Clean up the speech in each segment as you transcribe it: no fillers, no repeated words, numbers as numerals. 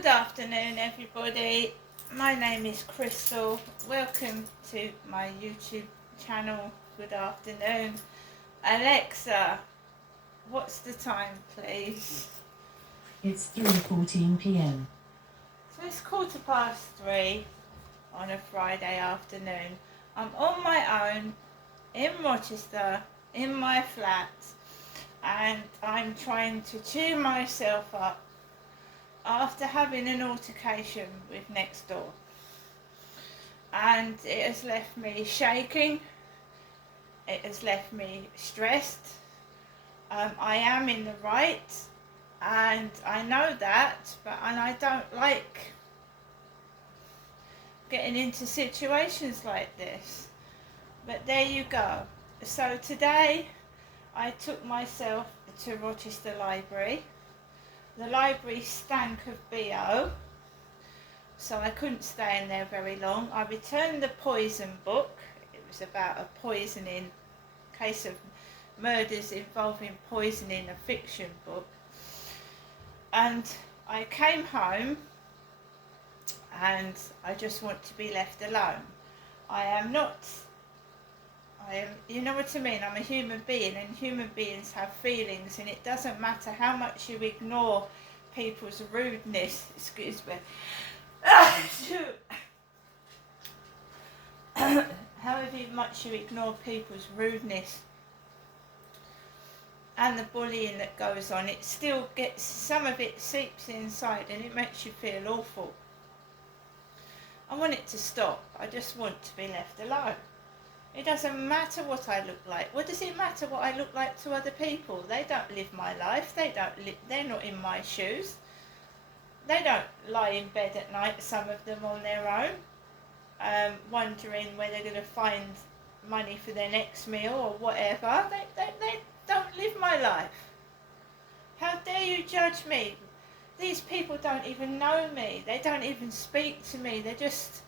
Good afternoon, everybody. My name is Crystal. Welcome to my YouTube channel. Good afternoon. Alexa, what's the time, please? It's 3:14 p.m. So it's 3:15 on a Friday afternoon. I'm on my own in Rochester, in my flat, and I'm trying to cheer myself up after having an altercation with next door, and it has left me shaking, it has left me stressed. I am in the right, and I know that, and I don't like getting into situations like this, but there you go. So today I took myself to Rochester Library. The library stank of BO, so I couldn't stay in there very long. I returned the poison book. It was about a poisoning case of murders involving poisoning, a fiction book. And I came home and I just want to be left alone. You know what I mean? I'm a human being, and human beings have feelings, and it doesn't matter how much you ignore people's rudeness, excuse me, however much you ignore people's rudeness and the bullying that goes on, it still gets, some of it seeps inside and it makes you feel awful. I want it to stop. I just want to be left alone. It doesn't matter what I look like. What does it matter what I look like to other people? They don't live my life. They're not in my shoes. They don't lie in bed at night, some of them on their own, wondering where they're going to find money for their next meal or whatever. They don't live my life. How dare you judge me? These people don't even know me. They don't even speak to me. They just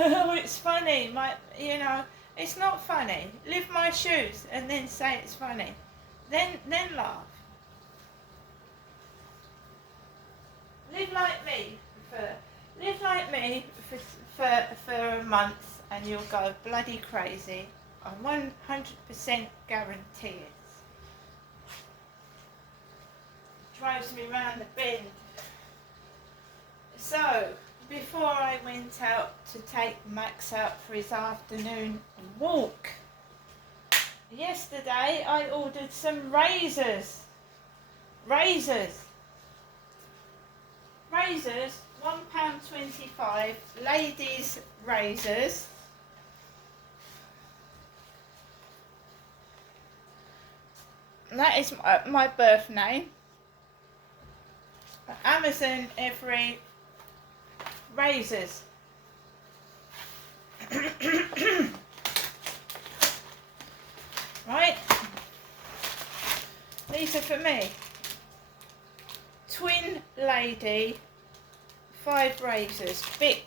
oh, it's funny. It's not funny. Live my shoes and then say it's funny. Then laugh. Live like me for a month and you'll go bloody crazy. I 100% guarantee it. Drives me round the bend. So, before I went out to take Max out for his afternoon walk, yesterday I ordered some razors. £1.25, ladies' razors. And that is my birth name. Amazon every razors. Right, these are for me. Twin lady, 5 razors, big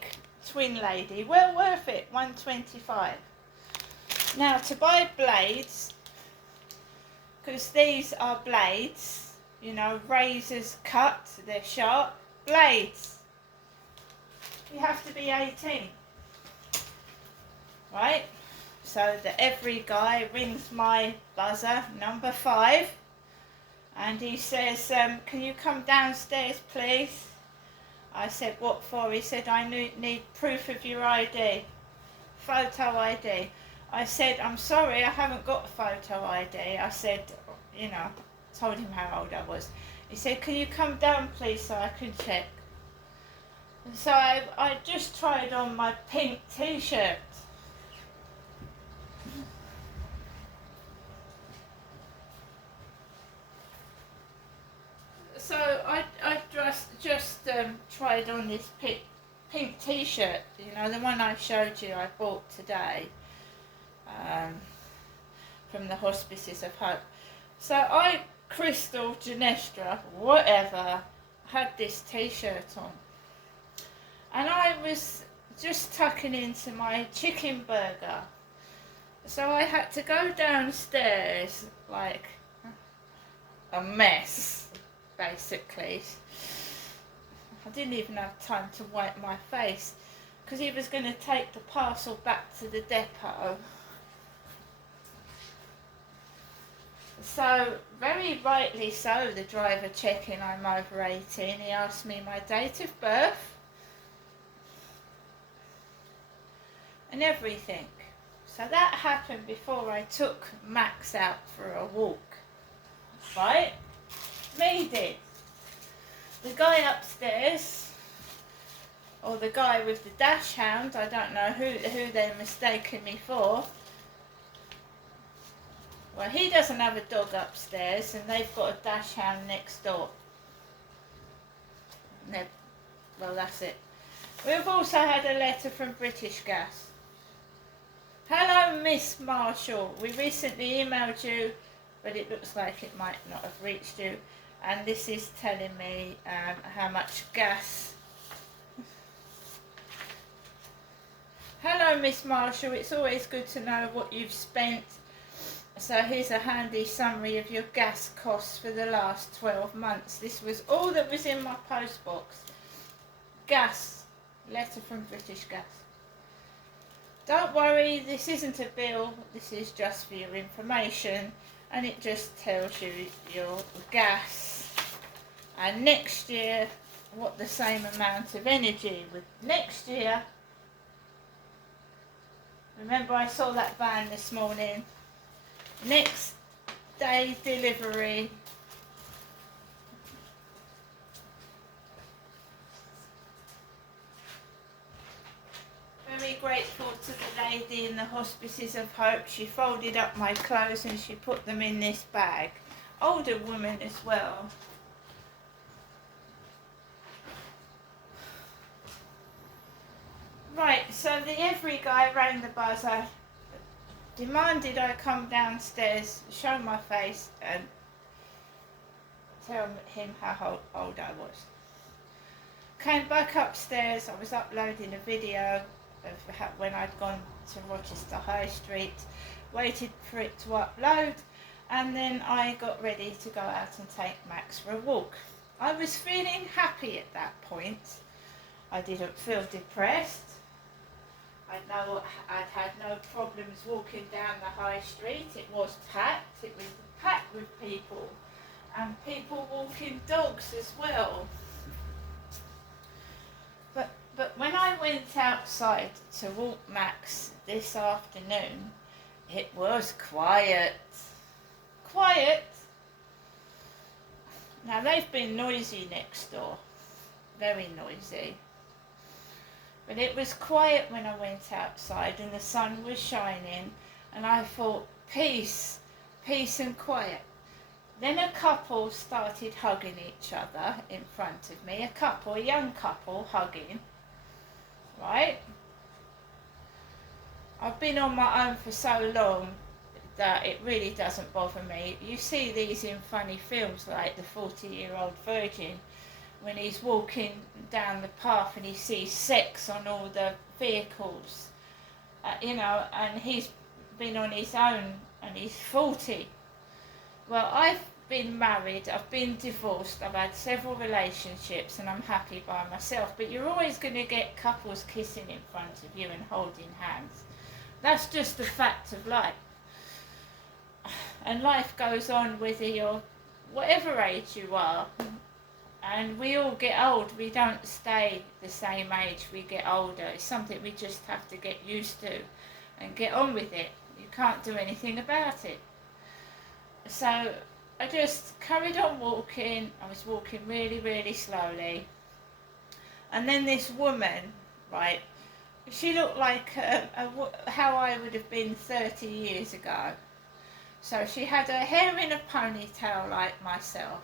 twin lady, well worth it, £1.25. Now to buy blades, because these are blades, you know, razors cut, they're sharp, blades, you have to be 18, right? So that every guy rings my buzzer, number 5, and he says, can you come downstairs please? I said, what for? He said, I need proof of your ID, photo ID. I said, I'm sorry, I haven't got a photo ID. I said, you know, told him how old I was. He said, can you come down please so I can check? So I just tried on my pink t-shirt. So I just tried on this pink t-shirt, you know, the one I showed you I bought today, from the Hospices of Hope. So I, Crystal Genestra, whatever, had this t-shirt on. And I was just tucking into my chicken burger. So I had to go downstairs like a mess, basically. I didn't even have time to wipe my face because he was going to take the parcel back to the depot. So, very rightly so, the driver checking I'm over 18, he asked me my date of birth and everything. So that happened before I took Max out for a walk, right? Me did. The guy upstairs, or the guy with the dash hound, I don't know who they're mistaking me for. Well, he doesn't have a dog upstairs, and they've got a dash hound next door. Well, that's it. We've also had a letter from British Gas. Hello, Miss Marshall. We recently emailed you, but it looks like it might not have reached you. And this is telling me how much gas. Hello, Miss Marshall. It's always good to know what you've spent. So here's a handy summary of your gas costs for the last 12 months. This was all that was in my post box. Gas. Letter from British Gas. Don't worry, this isn't a bill. This is just for your information. And it just tells you your gas. And next year, what the same amount of energy with next year. Remember, I saw that van this morning. Next day delivery. Very grateful to the lady in the Hospices of Hope. She folded up my clothes and she put them in this bag. Older woman as well. Right, so the every guy rang the buzzer, demanded I come downstairs, show my face and tell him how old I was. Came back upstairs, I was uploading a video of when I'd gone to Rochester High Street, waited for it to upload, and then I got ready to go out and take Max for a walk. I was feeling happy at that point. I didn't feel depressed. I'd had no problems walking down the high street. It was packed. It was packed with people, and people walking dogs as well. But when I went outside to walk Max this afternoon, it was quiet. Quiet. Now they've been noisy next door, very noisy. But it was quiet when I went outside and the sun was shining and I thought, peace, peace and quiet. Then a couple started hugging each other in front of me, a young couple hugging, right? I've been on my own for so long that it really doesn't bother me. You see these in funny films like The 40-Year-Old Virgin, when he's walking down the path and he sees sex on all the vehicles, and he's been on his own and he's 40. Well, I've been married, I've been divorced, I've had several relationships and I'm happy by myself, but you're always going to get couples kissing in front of you and holding hands. That's just the fact of life. And life goes on whether you're whatever age you are. And we all get old. We don't stay the same age. We get older. It's something we just have to get used to and get on with it. You can't do anything about it. So I just carried on walking. I was walking really, really slowly. And then this woman, right, she looked like how I would have been 30 years ago. So she had her hair in a ponytail like myself.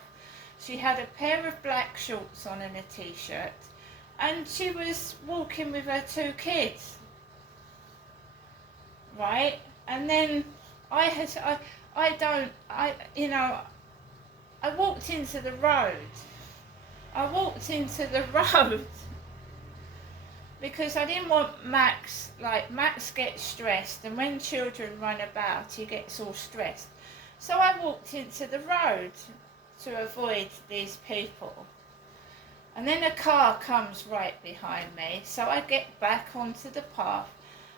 She had a pair of black shorts on and a t-shirt, and she was walking with her 2 kids, right? And then I walked into the road. I walked into the road because I didn't want Max gets stressed, and when children run about, he gets all stressed. So I walked into the road to avoid these people. And then a car comes right behind me, so I get back onto the path,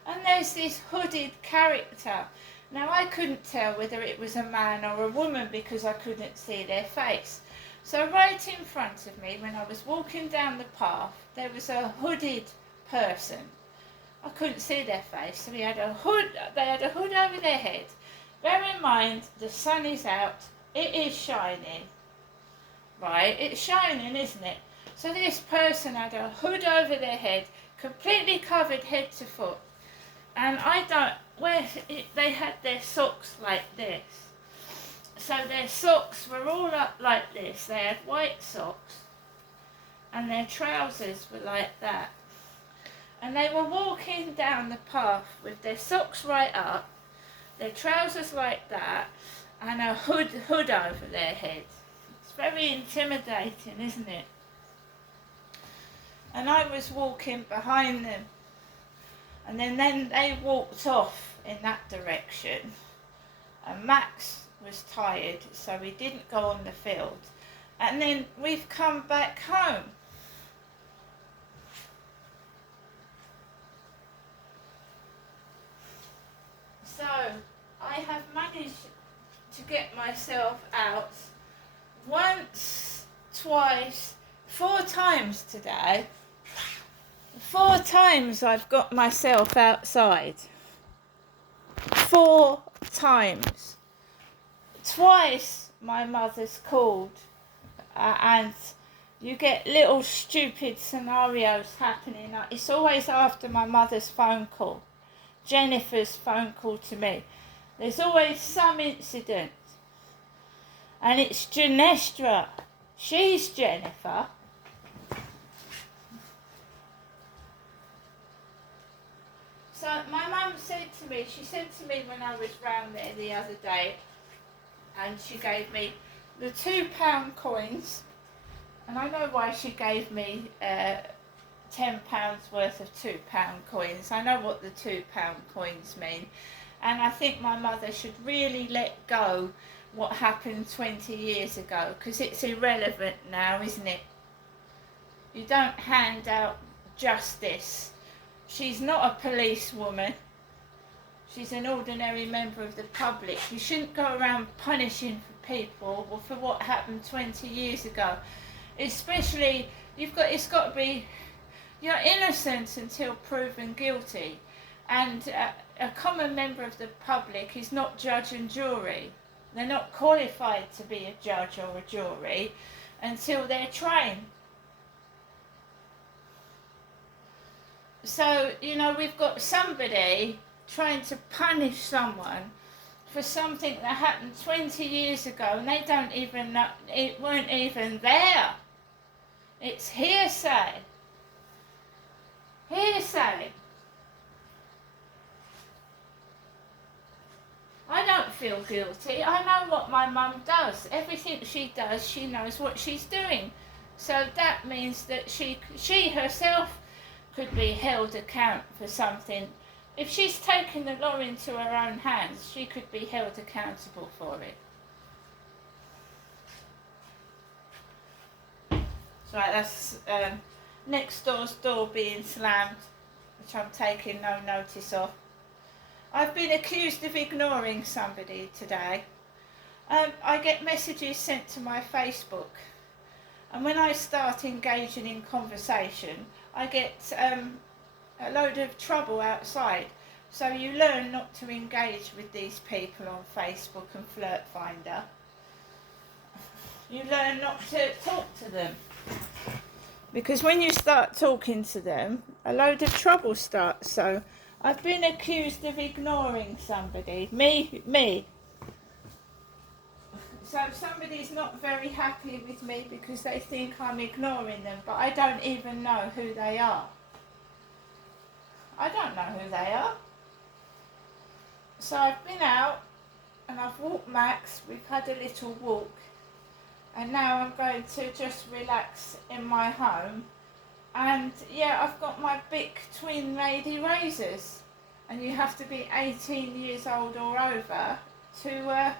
and there's this hooded character. Now I couldn't tell whether it was a man or a woman because I couldn't see their face. So right in front of me, when I was walking down the path, there was a hooded person. I couldn't see their face, so they had a hood over their head. Bear in mind, the sun is out, it is shining. Right, it's shining, isn't it? So this person had a hood over their head, completely covered head to foot. And they had their socks like this. So their socks were all up like this. They had white socks. And their trousers were like that. And they were walking down the path with their socks right up, their trousers like that, and a hood over their head. It's very intimidating, isn't it? And I was walking behind them, and then they walked off in that direction, and Max was tired, so he didn't go on the field, and then we've come back home. So I have managed to get myself out once, twice, 4 times today. 4 times I've got myself outside. 4 times. Twice my mother's called, and you get little stupid scenarios happening. It's always after my mother's phone call, Jennifer's phone call to me. There's always some incident, and it's Janestra. She's Jennifer. So my mum said to me when I was round there the other day, and she gave me the £2 coins, and I know why she gave me £10 worth of £2 coins. I know what the £2 coins mean, and I think my mother should really let go what happened 20 years ago, because it's irrelevant now, isn't it? You don't hand out justice. She's not a policewoman. She's an ordinary member of the public. You shouldn't go around punishing for people for what happened 20 years ago. Especially, it's got to be, you're innocent until proven guilty. And a common member of the public is not judge and jury. They're not qualified to be a judge or a jury until they're trained. So, we've got somebody trying to punish someone for something that happened 20 years ago, and they don't even know, it weren't even there. It's hearsay. Hearsay. I don't feel guilty. I know what my mum does. Everything she does, she knows what she's doing. So that means that she herself could be held account for something. If she's taken the law into her own hands, she could be held accountable for it. So that's next door's door being slammed, which I'm taking no notice of. I've been accused of ignoring somebody today. I get messages sent to my Facebook, and when I start engaging in conversation, I get a load of trouble outside. So you learn not to engage with these people on Facebook and Flirt Finder. You learn not to talk to them, because when you start talking to them, a load of trouble starts. So I've been accused of ignoring somebody. Me. So somebody's not very happy with me because they think I'm ignoring them, but I don't even know who they are. I don't know who they are. So I've been out and I've walked Max, we've had a little walk, and now I'm going to just relax in my home. And yeah, I've got my Bic Twin Lady razors, and you have to be 18 years old or over to